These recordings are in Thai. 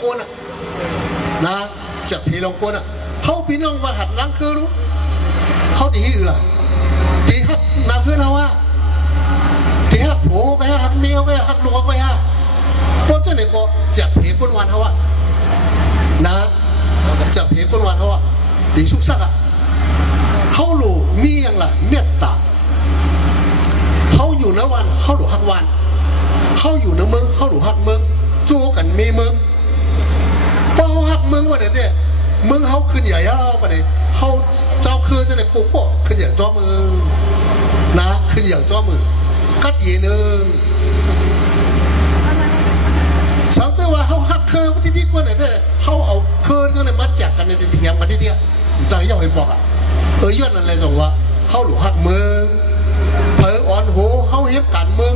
โกนนะจับเพลองโกนเขาพี่น้องมาหัดล้างคือรู้เขาดีอยู่ล่ะดีฮักนาเพื่อนเราว่าดีฮักโผไปฮักเมียไปฮักลูกไปฮะเพราะฉะนั้นก็จับเพลก้นวันเขาว่านะจับเพลก้นวันเขาว่าดีสุกสักเขาหลูมีอย่างไรเมตตาเขาอยู่ในวันเขาหลูฮักวันเขาอยู่ในเมืองเขาหลูฮักเมืองจู้กันมีเมืองพอเขาฮักเมืองวันนี้เมืองเขาขึ้นใหญ่เอาไปเลยเขาเจ้าคือจะได้ปุ๊บปุ๊บขึ้นใหญ่จ้อมือนะขึ้นใหญ่จ้อมือกัดยีนึงสังเกตว่าเขาฮักคือวันที่กว่าไหนเนี่ยเขาเอาคือจะได้มาแจกกันในที่แห่งกันที่เดียวใจย่อยบอกย้อนอะไรจังวะเขาหลูฮักเมืองเผยอ่อนหัวเขาเห็นกันเมือง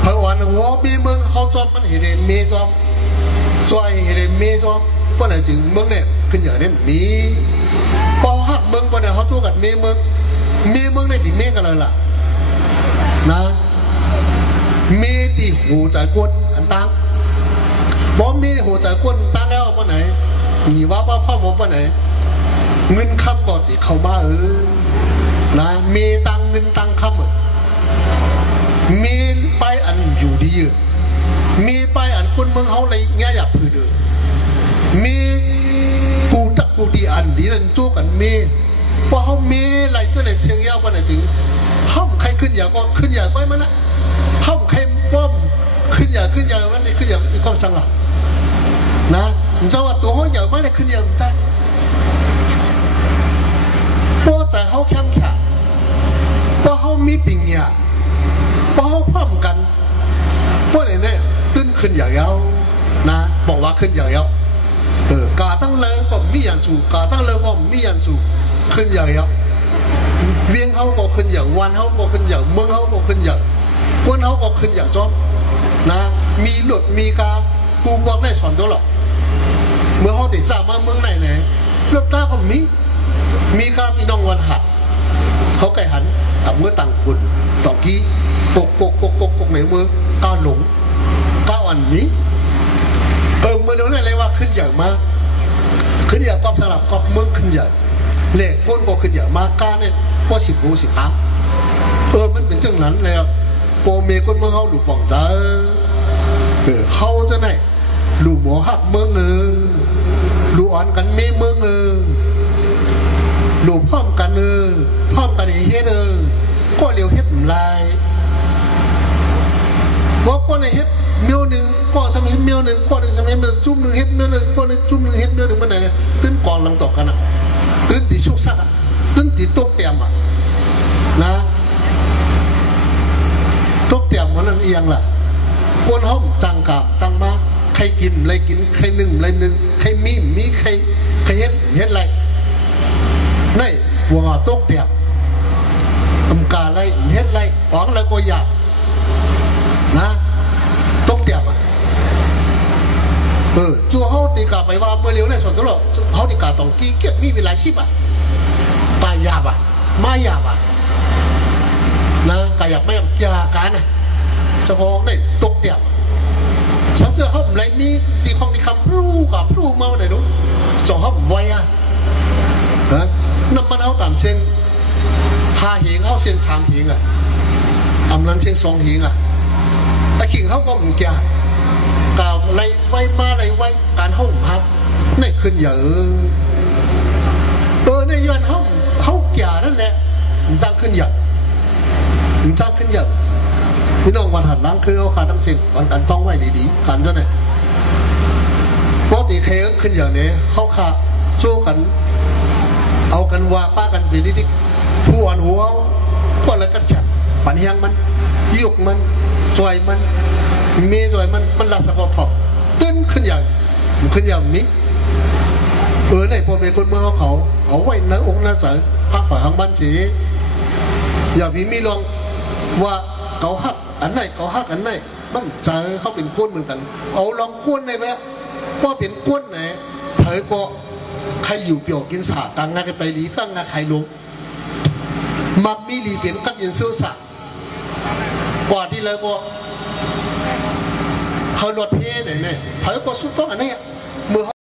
เผยอ่อนหัวปีเมืองเขาจอมมันเห็นเมจอมจอยเห็นเมจอมว่าไหนจึงเมืองเนี่ยขึ้นอย่างนี้มีพอฮักเมืองว่าไหนเขาจู้กันเมเมืองเนี่ยติเมกันเลยล่ะนะเมติหูใจกวนอันตั้งบ่มีหูใจกวนตั้งแล้วว่าไหนหนีว่าพ่อหมอว่าไหนเงินคำบอกติเข้ามานะมีตังเงินตังคำมีไปอันอยู่ดีมีไปอันคนเมืองเขาเลยง่ายอยากพื้นมีกูตักกูดีอันดีนั่นจู้กันมีเพราะเขามีอะไรเสื้อในเชียงยาววันไหนจึงห้องใครขึ้นอย่างก็ขึ้นอย่างไปมันนะห้องใครป้อมขึ้นอย่างมันนี่ขึ้นอย่างอีกความสังหารนะเจ้าว่าตัวเขาอย่างไม่ได้ขึ้นอย่างใจเพราะใจเขาแข็งแข็งเพราะเขามีปิ่งยาเพราะเขาพร้อมกันเพราะอะไรเนี่ยตื้นขึ้นอย่างยาวนะบอกว่าขึ้นอย่างยาวกาตั้งเลยก็มีอย่างสูกาตั้งเลยก็มีอย่างสูขึ้นอย่างยาวเวียงเขาก็ขึ้นอย่างวันเขาก็ขึ้นอย่างเมืองเขาก็ขึ้นอย่างคนเขาก็ขึ้นอย่างจอมนะมีหลุดมีกาปูบอกได้สอนตัวหรอกเมื่อเขาติดจ่ามาเมืองไหนรถกาก็มีกาพี่น้องวันหัดเขาไก่หันกับเมื่อต่างกุนต่อกี้ปกในมือกาหลงกาอ่อนนี้เมื่อเดี๋ยวนี้เลยว่าขึ้นใหญ่มากขึ้นใหญ่กอบสลับกอบเมืองขึ้นใหญ่เละก้นก็ขึ้นใหญ่มากกาเนี่ยก็10 ครั้งมันเป็นจังนั้นแล้วโปเมก้นเมืองเขาดูบอกจ้าเขาจะไหนดูหมอหักเมืองดูอ่อนกันเมเมืองดูพร้อมกันพร้อมกันเฮ็ดก็เร็วเฮ็ดลายว่าก็ในเฮ็ดเมียวหนึ่งก็สมัยเมียวหนึ่งก็หนึ่งสมัยเมียวจุ่มหนึ่งเฮ็ดเมียวหนึ่งก็หนึ่งจุ่มหนึ่งเฮ็ดเมียวหนึ่งมันไหนตื้นกองลังต่อกันตื้นตีสุกซักตื้นตีตกเตียมนะตกเตียมมันนั่นเอียงล่ะคนห้องจังกาบจังมาใครกินอะไรกินใครหนึ่งอะไรหนึ่งใครมีใครเฮ็ดอะไรนี่วัวตกเตียมตำกาอะไรเฮ็ดอะไรหวังอะไรก็อยากนะตกเตียมจัวเขาตีกาไปว่าเมื่อเร็วในส่วนตัวเราเขาตีกาต้องกี้เก็บมีเวลาชิบกายาบมายาบนะกายาไม่ยาการนะสะพองได้ตกเตียมสังเสือเขาอะไรมีตีของตีคำพรูกับพรูมาวันไหนรู้จ่อเขาไว้นะน้ำมันเขาต่างเชียง5 เหงเขาเชียง3 เหงอำนั้นเชียง2 เหงแต่ขิงเขาก็มึงแก่กล่าวอะไรไว้มาอะไรไว้การห้องพับนี่ขึ้นเยอะในย้อนเขาแก่นั่นแหละมันจ้างขึ้นเยอะพี่น้องวันหันล้างคือเอาขาทั้งสิ่งวันกันต้องไว้ดีๆกันจะเนี่ยปกติเคยขึ้นอย่างนี้เขาขาโจ้กันเอากันว่าป้ากันไปดิผู้อ่อนหัวก็แล้วกันฉันปันเฮียงมันยกมันจอยมันมีจอยมันหลับสะกดถอดตื้นขึ้นอย่างนี้ในพอเป็นคนเมืองเขาเอาไว้ในองค์นาเสาพักฝ่ายหางบ้านสีอย่ามีลองว่าเขาหักอันไหนเขาหักอันไหนมันใจเขาเป็นก้นเหมือนกันเอาลองก้นในแบบว่าเป็นก้นไหนเผยก็ใครอยู่เปี่ยวกินสาต่างงานกันไปหลีก็งานใครลงมักมีหลีเป็นกัดยินเสื้อสากว่าที่เลยก็เขาหลดเพ่ไหนเนี่ยเผยก็สุดต้องอันนี้